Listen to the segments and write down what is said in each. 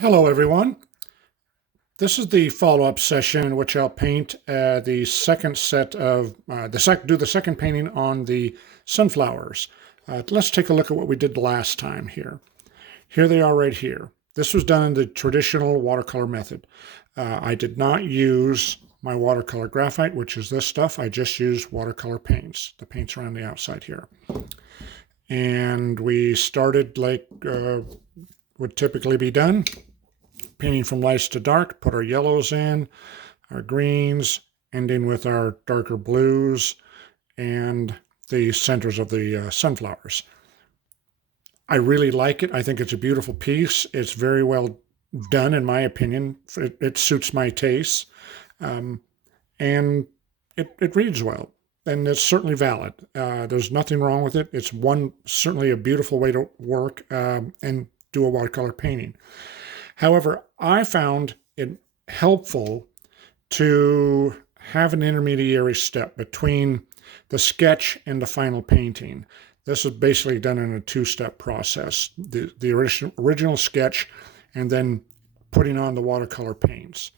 Hello everyone. This is the follow-up session in which I'll paint the second set of do the second painting on the sunflowers. Let's take a look at what we did last time here. Here they are right here. This was done in the traditional watercolor method. I did not use my watercolor graphite, which is this stuff. I just used watercolor paints. The paints around the outside here. And we started like would typically be done. Painting from lights to dark, put our yellows in, our greens, ending with our darker blues and the centers of the sunflowers. I really like it. I think it's a beautiful piece. It's very well done, in my opinion. It suits my tastes, and it reads well, and it's certainly valid. There's nothing wrong with it. It's certainly a beautiful way to work and do a watercolor painting. However, I found it helpful to have an intermediary step between the sketch and the final painting. This is basically done in a two-step process. The original sketch and then putting on the watercolor paints.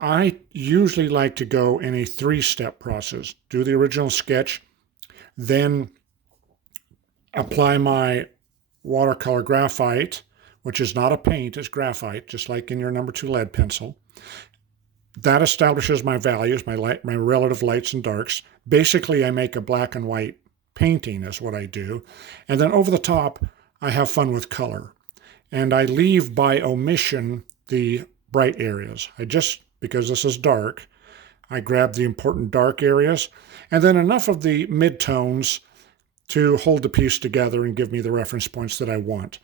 I usually like to go in a three-step process. Do the original sketch, then apply my watercolor graphite, which is not a paint, it's graphite, just like in your number 2 lead pencil. That establishes my values, my relative lights and darks. Basically, I make a black and white painting is what I do. And then over the top, I have fun with color. And I leave by omission the bright areas. Because this is dark, I grab the important dark areas, and then enough of the midtones to hold the piece together and give me the reference points that I want.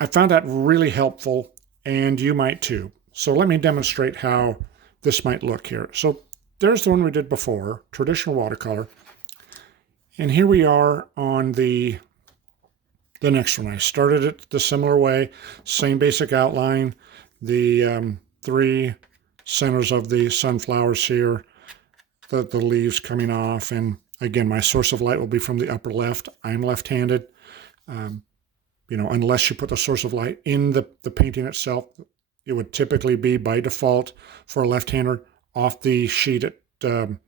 I found that really helpful, and you might too. So let me demonstrate how this might look here. So there's the one we did before, traditional watercolor. And here we are on the next one. I started it the similar way, same basic outline, the 3 centers of the sunflowers here, the leaves coming off. And again, my source of light will be from the upper left. I'm left-handed. Unless you put the source of light in the painting itself, it would typically be by default for a left-hander off the sheet at 10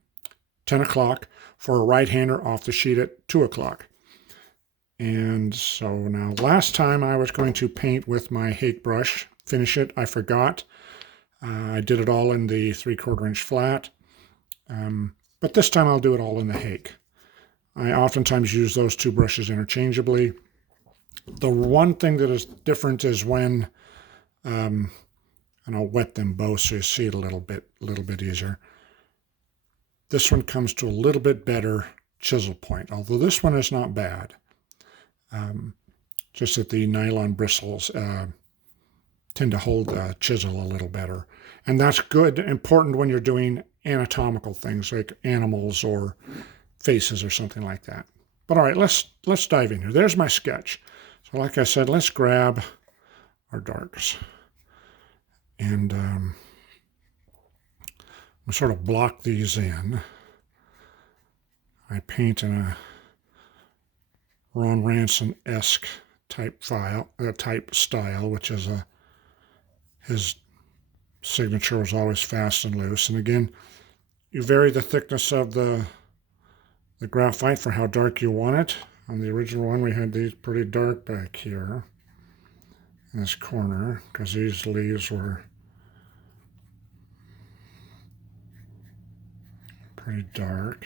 o'clock, for a right-hander off the sheet at 2 o'clock. And so now last time I was going to paint with my Hake brush, finish it, I forgot. I did it all in the 3/4 inch flat, but this time I'll do it all in the Hake. I oftentimes use those 2 brushes interchangeably. The one thing that is different is when, and I'll wet them both so you see it a little bit easier. This one comes to a little bit better chisel point, although this one is not bad. Just that the nylon bristles tend to hold the chisel a little better. And that's good, important when you're doing anatomical things like animals or faces or something like that. But all right, let's dive in here. There's my sketch. So like I said, let's grab our darks. And we sort of block these in. I paint in a Ron Ranson-esque type style, which is his signature was always fast and loose. And again, you vary the thickness of the graphite for how dark you want it. On the original one, we had these pretty dark back here in this corner because these leaves were pretty dark.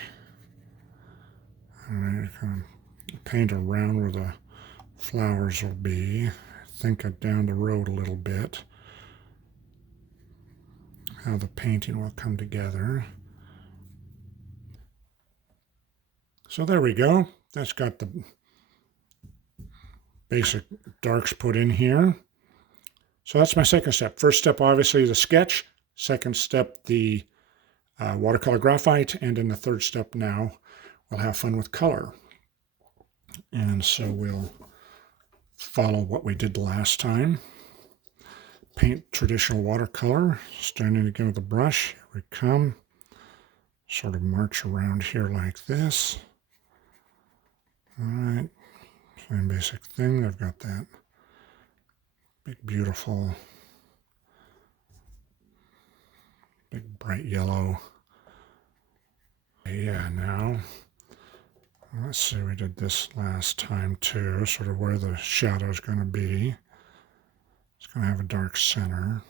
And I kind of paint around where the flowers will be. Think it down the road a little bit, how the painting will come together. So there we go. That's got the basic darks put in here. So that's my second step. First step, obviously, the sketch. Second step, the watercolor graphite. And in the third step now, we'll have fun with color. And so we'll follow what we did last time. Paint traditional watercolor. Starting again with the brush. Here we come. Sort of march around here like this. All right, same basic thing. I've got that big, beautiful light yellow. Yeah, now, let's see, we did this last time too, sort of where the shadow is going to be. It's going to have a dark center.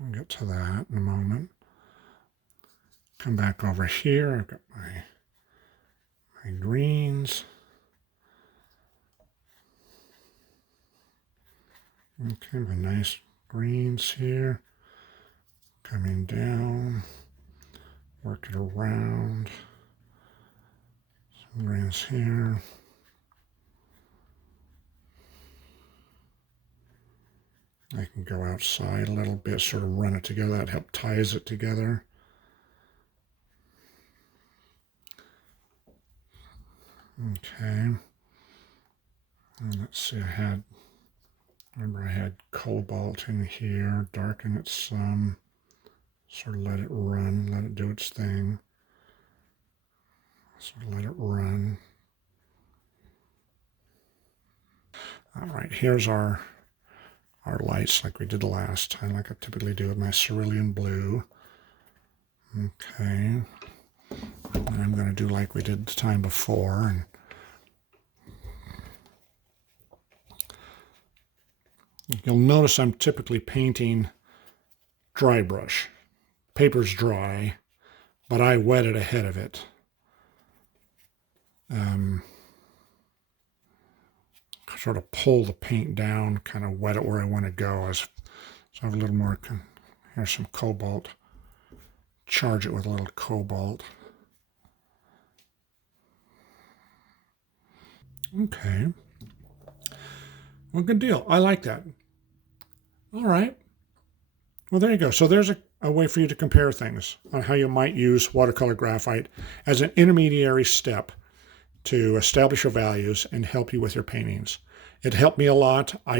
I'll get to that in a moment. Come back over here. I've got my greens. Okay, my nice greens here. Coming down. Work it around. Some greens here. I can go outside a little bit, sort of run it together. That helps ties it together. Okay. And let's see, remember I had cobalt in here, darken it some, sort of let it run, let it do its thing. Sort of let it run. All right, here's our lights like we did the last time, like I typically do with my cerulean blue. Okay. And I'm going to do like we did the time before. And you'll notice I'm typically painting dry brush. Paper's dry, but I wet it ahead of it. Sort of pull the paint down, kind of wet it where I want to go. So I have a little more, here's some cobalt. Charge it with a little cobalt. Okay. Well, good deal. I like that. All right. Well, there you go. So there's a way for you to compare things on how you might use watercolor graphite as an intermediary step to establish your values and help you with your paintings. It helped me a lot. I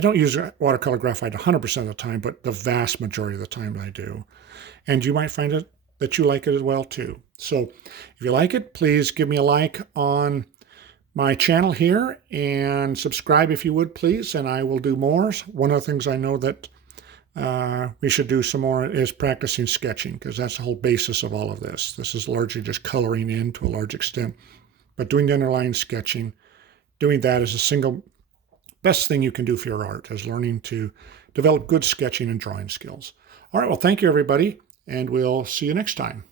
don't use watercolor graphite 100% of the time, but the vast majority of the time I do. And you might find it that you like it as well too. So if you like it, please give me a like on my channel here and subscribe if you would, please, and I will do more. One of the things I know that we should do some more is practicing sketching, because that's the whole basis of all of this. This is largely just coloring in to a large extent, but doing the underlying sketching, doing that is the single best thing you can do for your art, is learning to develop good sketching and drawing skills. All right, well, thank you, everybody, and we'll see you next time.